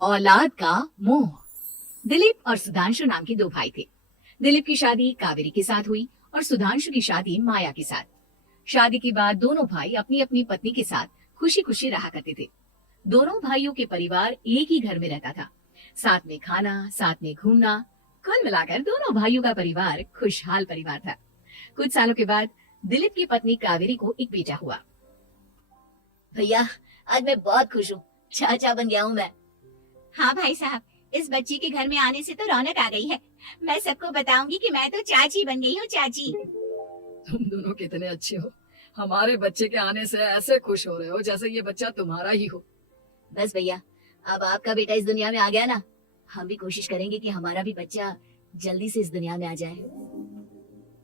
औलाद का मोह। दिलीप और सुधांशु नाम के दो भाई थे। दिलीप की शादी कावेरी के साथ हुई और सुधांशु की शादी माया के साथ। शादी के बाद दोनों भाई अपनी अपनी पत्नी के साथ खुशी खुशी रहा करते थे। दोनों भाइयों के परिवार एक ही घर में रहता था, साथ में खाना, साथ में घूमना। कुल मिलाकर दोनों भाइयों का परिवार खुशहाल परिवार था। कुछ सालों के बाद दिलीप की पत्नी कावेरी को एक बेटा हुआ। भैया, आज मैं बहुत खुश हूँ। चाचा बन गया हूँ मैं। हाँ भाई साहब, इस बच्ची के घर में आने से तो रौनक आ गई है। मैं सबको बताऊंगी कि मैं तो चाची बन गई हूँ, चाची। तुम दोनों कितने अच्छे हो। हमारे बच्चे के आने से ऐसे खुश हो रहे हो जैसे ये बच्चा तुम्हारा ही हो। बस भैया, अब आपका बेटा इस दुनिया में आ गया ना, हम भी कोशिश करेंगे कि हमारा भी बच्चा जल्दी से इस दुनिया में आ जाए।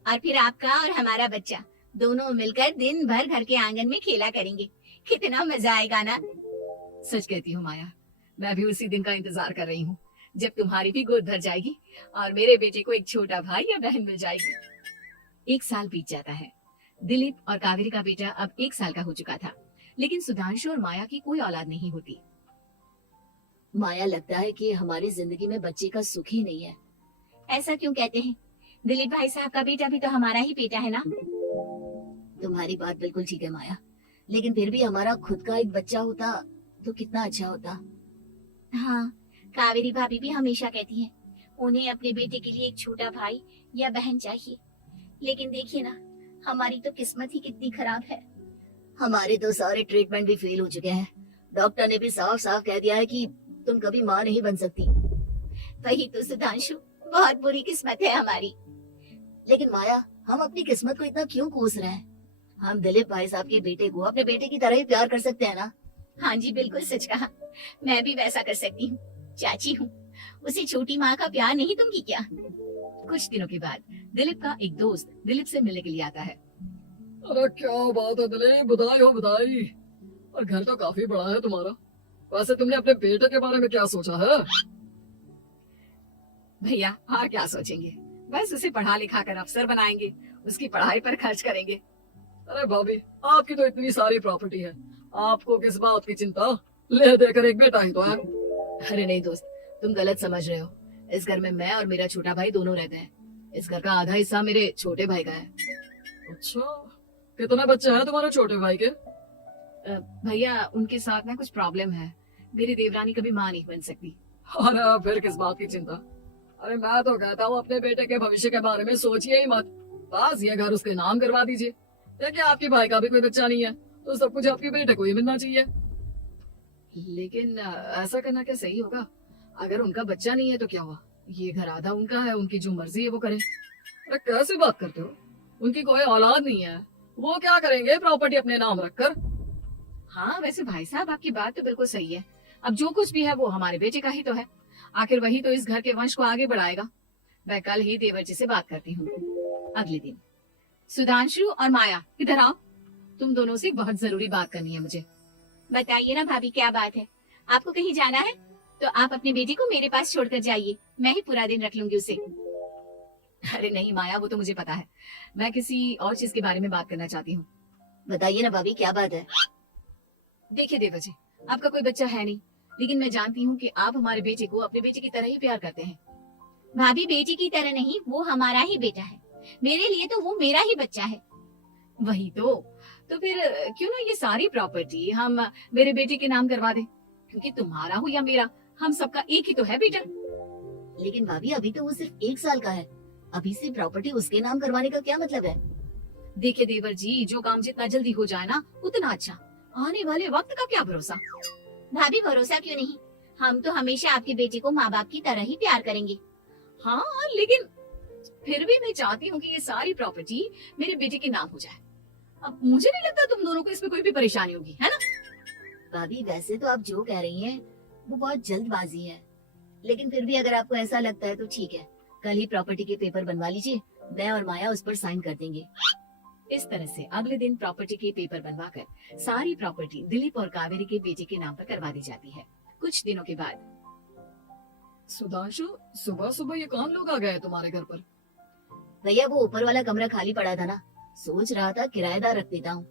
और फिर आपका और हमारा बच्चा दोनों मिलकर दिन भर घर के आंगन में खेला करेंगे। कितना मजा आएगा ना। सच कहती हूँ माया, मैं भी उसी दिन का इंतजार कर रही हूँ जब तुम्हारी भी गोद भर जाएगी और मेरे बेटे को एक छोटा भाई या बहन मिल जाएगी। एक साल बीत जाता है। दिलीप और कावेरी का बेटा अब 1 साल का हो चुका था, लेकिन सुधांशु और माया की कोई औलाद नहीं होती। माया, लगता है कि हमारी जिंदगी में बच्चे का सुख ही नहीं है। ऐसा क्यों कहते हैं? दिलीप भाई साहब का बेटा भी तो हमारा ही बेटा है ना। तुम्हारी बात बिल्कुल ठीक है माया, लेकिन फिर भी हमारा खुद का एक बच्चा होता तो कितना अच्छा होता। हाँ, कावेरी भाभी भी हमेशा कहती है उन्हें अपने बेटे के लिए एक छोटा भाई या बहन चाहिए। लेकिन देखिए ना, हमारी तो किस्मत ही कितनी खराब है। हमारे तो सारे ट्रीटमेंट भी फेल हो चुके हैं। डॉक्टर ने भी साफ साफ कह दिया है कि तुम कभी माँ नहीं बन सकती। वही तो सुधांशु, बहुत बुरी किस्मत है हमारी। लेकिन माया, हम अपनी किस्मत को इतना क्यों कोस रहे हैं? हम दिलीप भाई साहब के बेटे को अपने बेटे की तरह ही प्यार कर सकते हैं ना। हाँ जी, बिल्कुल सच कहा। मैं भी वैसा कर सकती हूँ। चाची हूँ, उसे छोटी माँ का प्यार नहीं दूंगी क्या? कुछ दिनों के बाद दिलीप का एक दोस्त दिलीप से मिलने के लिए आता है। अरे क्या बात है दिलीप, बधाई हो बधाई। और घर तो काफी बड़ा है तुम्हारा। वैसे तुमने अपने बेटे के बारे में क्या सोचा है? भैया, और क्या सोचेंगे, बस उसे पढ़ा लिखा कर अफसर बनाएंगे, उसकी पढ़ाई पर खर्च करेंगे। अरे भाभी, आपकी तो इतनी सारी प्रॉपर्टी है, आपको किस बात की चिंता? ले देकर एक बेटा ही तो है। अरे नहीं दोस्त, तुम गलत समझ रहे हो। इस घर में मैं और मेरा छोटा भाई दोनों रहते हैं। इस घर का आधा हिस्सा मेरे छोटे भाई का है। अच्छा, कितने बच्चे हैं तुम्हारे छोटे भाई के? भैया, उनके साथ ना कुछ प्रॉब्लम है। मेरी देवरानी कभी माँ नहीं बन सकती। अरे फिर किस बात की चिंता? अरे मैं तो कहता हूँ अपने बेटे के भविष्य के बारे में सोचिए ही मत। बस ये घर उसके नाम करवा दीजिए। देखिए, आपके भाई का भी कोई बच्चा नहीं है तो सब कुछ आपके बेटे को ही मिलना चाहिए। लेकिन ऐसा करना क्या सही होगा? अगर उनका बच्चा नहीं है तो क्या हुआ? ये घर आधा उनका है, उनकी जो मर्जी है वो करें। अरे कैसे बात करते हो? उनकी कोई औलाद नहीं है, वो क्या करेंगे प्रॉपर्टी अपने नाम रखकर? हाँ, वैसे भाई साहब आपकी बात तो बिल्कुल सही है। अब जो कुछ भी है वो हमारे बेटे का ही तो है। आखिर वही तो इस घर के वंश को आगे बढ़ाएगा। मैं कल ही देवर जी से बात करती हूँ। अगले दिन सुधांशु और माया, इधर आओ। तुम दोनों से बहुत जरूरी बात करनी है मुझे। बताइए ना भाभी, क्या बात है? आपको कहीं जाना है तो आप अपने बेटे को मेरे पास छोड़कर जाइए, मैं ही पूरा दिन रख लूंगी उसे। अरे नहीं माया, वो तो मुझे पता है। मैं किसी और चीज के बारे में बात करना चाहती हूँ। बताइए ना भाभी, क्या बात है? देखिए देवर जी, आपका कोई बच्चा है नहीं, लेकिन मैं जानती हूँ कि आप हमारे बेटे को अपने बेटे की तरह ही प्यार करते हैं। भाभी, बेटी की तरह नहीं, वो हमारा ही बेटा है। मेरे लिए तो वो मेरा ही बच्चा है। वही तो फिर क्यों ना ये सारी प्रॉपर्टी हम मेरे बेटे के नाम करवा दें, क्योंकि तुम्हारा हो या मेरा, हम सबका एक ही तो है बेटा। लेकिन भाभी, अभी तो वो सिर्फ 1 साल का है। अभी से प्रॉपर्टी उसके नाम करवाने का क्या मतलब है? देखिए देवर जी, जो काम जितना जल्दी हो जाए ना उतना अच्छा। आने वाले वक्त का क्या भरोसा। भाभी, भरोसा क्यों नहीं, हम तो हमेशा आपके बेटे को माँ बाप की तरह ही प्यार करेंगे। हाँ, लेकिन फिर भी मैं चाहती हूँ कि ये सारी प्रॉपर्टी मेरे बेटे के नाम हो जाए। अब मुझे नहीं लगता तुम दोनों को इसमें कोई भी परेशानी होगी, है ना? भाभी, वैसे तो आप जो कह रही हैं वो बहुत जल्दबाजी है, लेकिन फिर भी अगर आपको ऐसा लगता है तो ठीक है। कल ही प्रॉपर्टी के पेपर बनवा लीजिए, मैं और माया उस पर साइन कर देंगे। इस तरह से अगले दिन प्रॉपर्टी के पेपर बनवाकर सारी प्रॉपर्टी दिलीप और कावेरी के बेटे के नाम पर करवा दी जाती है। कुछ दिनों के बाद सुधांशु, सुबह सुबह ये कौन लोग आ गए तुम्हारे घर पर? भैया, वो ऊपर वाला कमरा खाली पड़ा था ना, सोच रहा था किराएदार रख देता हूँ।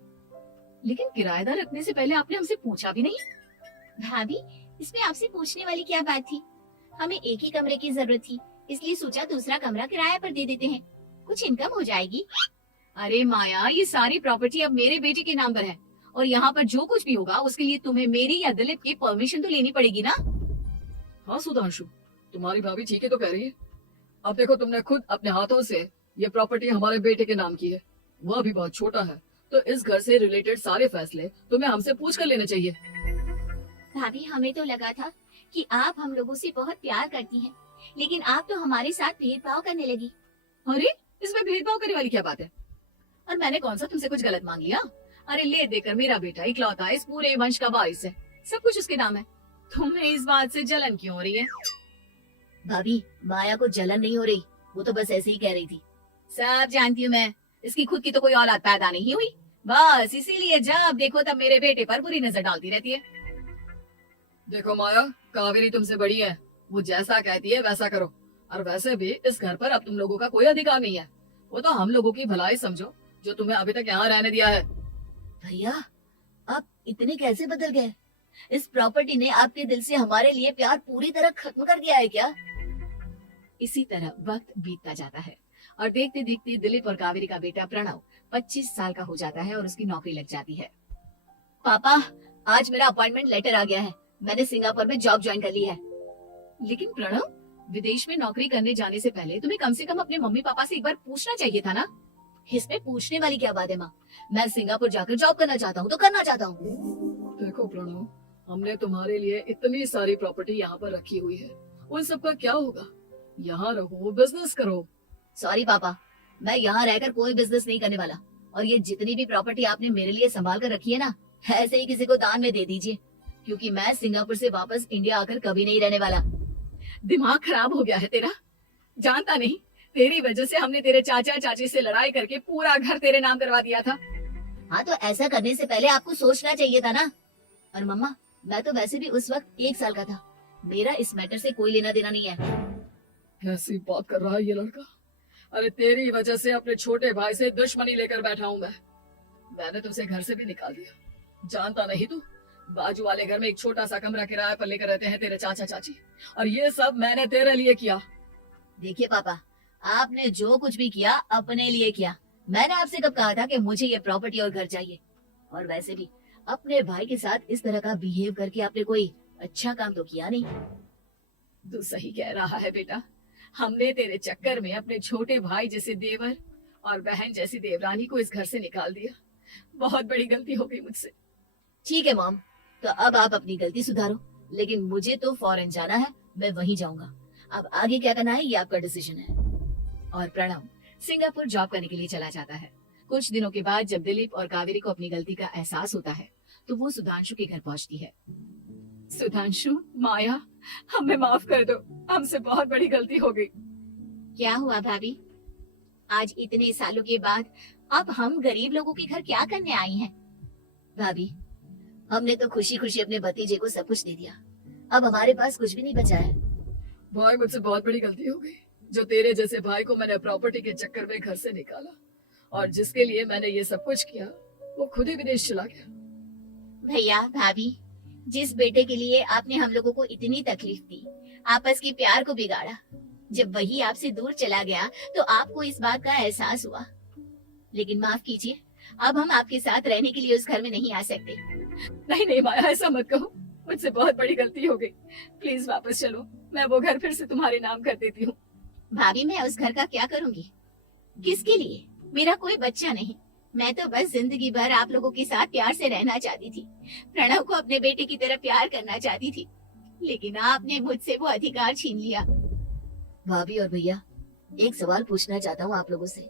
लेकिन किराएदार रखने से पहले आपने हमसे पूछा भी नहीं। भाभी, इसमें आपसे पूछने वाली क्या बात थी? हमें एक ही कमरे की जरूरत थी, इसलिए सोचा दूसरा कमरा किराए पर दे देते हैं, कुछ इनकम हो जाएगी। अरे माया, ये सारी प्रॉपर्टी अब मेरे बेटे के नाम पर है और यहाँ पर जो कुछ भी होगा उसके लिए तुम्हें मेरी या दिलीप की परमिशन तो लेनी पड़ेगी ना। हाँ सुधांशु, तुम्हारी भाभी ठीक ही तो कह रही है। अब देखो, तुमने खुद अपने हाथों से ये प्रॉपर्टी हमारे बेटे के नाम की है, वह भी बहुत छोटा है, तो इस घर से रिलेटेड सारे फैसले तुम्हें हमसे पूछ कर लेने चाहिए। भाभी, हमें तो लगा था कि आप हम लोगों से बहुत प्यार करती हैं, लेकिन आप तो हमारे साथ भेदभाव करने लगी। अरे, इसमें भेदभाव करने वाली क्या बात है? और मैंने कौन सा तुमसे कुछ गलत मांग लिया? अरे ले देकर मेरा बेटा इकलौता इस पूरे वंश का वारिस है, सब कुछ उसके नाम है। तुम्हें इस बात से जलन क्यों हो रही है? भाभी, माया को जलन नहीं हो रही, वो तो बस ऐसे ही कह रही थी। सब जानती हूँ मैं, इसकी खुद की तो कोई औलाद पैदा नहीं हुई, बस इसीलिए जब देखो तब मेरे बेटे पर बुरी नजर डालती रहती है। देखो माया, कावेरी तुमसे बड़ी है, वो जैसा कहती है वैसा करो। और वैसे भी इस घर पर अब तुम लोगों का कोई अधिकार नहीं है, वो तो हम लोगों की भलाई समझो जो तुम्हें अभी तक यहाँ रहने दिया है। भैया, आप इतने कैसे बदल गए? इस प्रॉपर्टी ने आपके दिल से हमारे लिए प्यार पूरी तरह खत्म कर दिया है क्या? इसी तरह वक्त बीतता जाता है और देखते देखते दिलीप और कावेरी का बेटा प्रणव 25 साल का हो जाता है और उसकी नौकरी लग जाती है। पापा, आज मेरा अपॉइंटमेंट लेटर आ गया है, मैंने सिंगापुर में जॉब ज्वाइन कर ली है। लेकिन प्रणव, विदेश में नौकरी करने जाने से पहले तुम्हें कम से कम अपने मम्मी पापा से एक बार पूछना चाहिए था ना। इसमें पूछने वाली क्या बात है माँ? मैं सिंगापुर जाकर जॉब करना चाहता हूँ तो करना चाहता हूँ। देखो प्रणव, हमने तुम्हारे लिए इतनी सारी प्रॉपर्टी यहाँ पर रखी हुई है, उन सब का क्या होगा? यहाँ रहो, बिजनेस करो। सॉरी पापा, मैं यहाँ रहकर कोई बिजनेस नहीं करने वाला, और ये जितनी भी प्रॉपर्टी आपने मेरे लिए संभाल कर रखी है ना, ऐसे ही किसी को दान में दे दीजिए, क्योंकि मैं सिंगापुर से वापस इंडिया आकर कभी नहीं रहने वाला। दिमाग खराब हो गया है तेरा? जानता नहीं, तेरी वजह से हमने तेरे चाचा चाची से लड़ाई करके पूरा घर तेरे नाम करवा दिया था। हाँ, तो ऐसा करने से पहले आपको सोचना चाहिए था ना। और मम्मा, मैं तो वैसे भी उस वक्त 1 साल का था, मेरा इस मैटर से कोई लेना देना नहीं है। कैसी बात कर रहा है ये लड़का? अरे तेरी वजह से अपने छोटे भाई से दुश्मनी लेकर बैठा हूँ मैंने तुझे घर से भी निकाल दिया। जानता नहीं तू, बाजू वाले घर में एक छोटा सा कमरा किराए पर लेकर रहते हैं तेरे चाचा चाची, और ये सब मैंने तेरे लिए किया। देखिए पापा, आपने जो कुछ भी किया अपने लिए किया। मैंने आपसे कब कहा था कि मुझे ये प्रॉपर्टी और घर चाहिए? और वैसे भी अपने भाई के साथ इस तरह का बिहेव करके आपने कोई अच्छा काम तो किया नहीं। तू सही कह रहा है बेटा, हमने तेरे चक्कर में अपने छोटे भाई जैसे देवर और बहन जैसी देवरानी को इस घर से निकाल दिया। बहुत बड़ी गलती हो गई मुझसे। ठीक है मॉम, तो अब आप अपनी गलती सुधारो, लेकिन मुझे तो फॉरेन जाना है, मैं वहीं जाऊंगा। अब आगे क्या करना है ये आपका डिसीजन है। और प्रणव सिंगापुर जॉब करने के लिए चला जाता है। कुछ दिनों के बाद जब दिलीप और कावेरी को अपनी गलती का एहसास होता है तो वो सुधांशु के घर पहुंचती है। सुधांशु, माया, हमें माफ कर दो, हमसे बहुत बड़ी गलती हो गई। क्या हुआ भाभी? आज इतने सालों के बाद अब हम गरीब लोगों के घर क्या करने आई हैं? भाभी, हमने तो खुशी खुशी अपने भतीजे को सब कुछ दे दिया, अब हमारे पास कुछ भी नहीं बचा है। भाई, मुझसे बहुत बड़ी गलती हो गई, जो तेरे जैसे भाई को मैंने प्रॉपर्टी के चक्कर में घर से निकाला, और जिसके लिए मैंने ये सब कुछ किया वो खुद ही विदेश चला गया। भैया भाभी, जिस बेटे के लिए आपने हम लोगों को इतनी तकलीफ दी, आपस के प्यार को बिगाड़ा, जब वही आपसे दूर चला गया तो आपको इस बात का एहसास हुआ। लेकिन माफ कीजिए, अब हम आपके साथ रहने के लिए उस घर में नहीं आ सकते। नहीं नहीं माया, ऐसा मत कहो, मुझसे बहुत बड़ी गलती हो गई, प्लीज वापस चलो, मैं वो घर फिर से तुम्हारे नाम कर देती हूँ। भाभी, मैं उस घर का क्या करूंगी? किसके लिए? मेरा कोई बच्चा नहीं, मैं तो बस जिंदगी भर आप लोगों के साथ प्यार से रहना चाहती थी, प्रणव को अपने बेटे की तरह प्यार करना चाहती थी, लेकिन आपने मुझसे वो अधिकार छीन लिया। भाभी और भैया, एक सवाल पूछना चाहता हूँ आप लोगों से।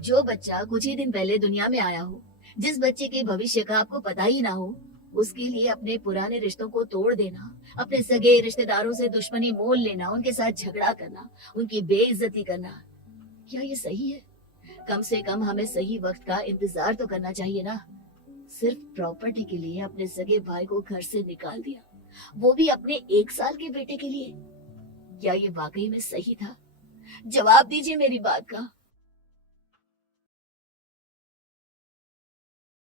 जो बच्चा कुछ ही दिन पहले दुनिया में आया हो, जिस बच्चे के भविष्य का आपको पता ही ना हो, उसके लिए अपने पुराने रिश्तों को तोड़ देना, अपने सगे रिश्तेदारों से दुश्मनी मोल लेना, उनके साथ झगड़ा करना, उनकी बेइज्जती करना, क्या ये सही है? कम से कम हमें सही वक्त का इंतजार तो करना चाहिए ना। सिर्फ प्रॉपर्टी के लिए अपने सगे भाई को घर से निकाल दिया, वो भी अपने 1 साल के बेटे के लिए। क्या ये वाकई में सही था? जवाब दीजिए मेरी बात का।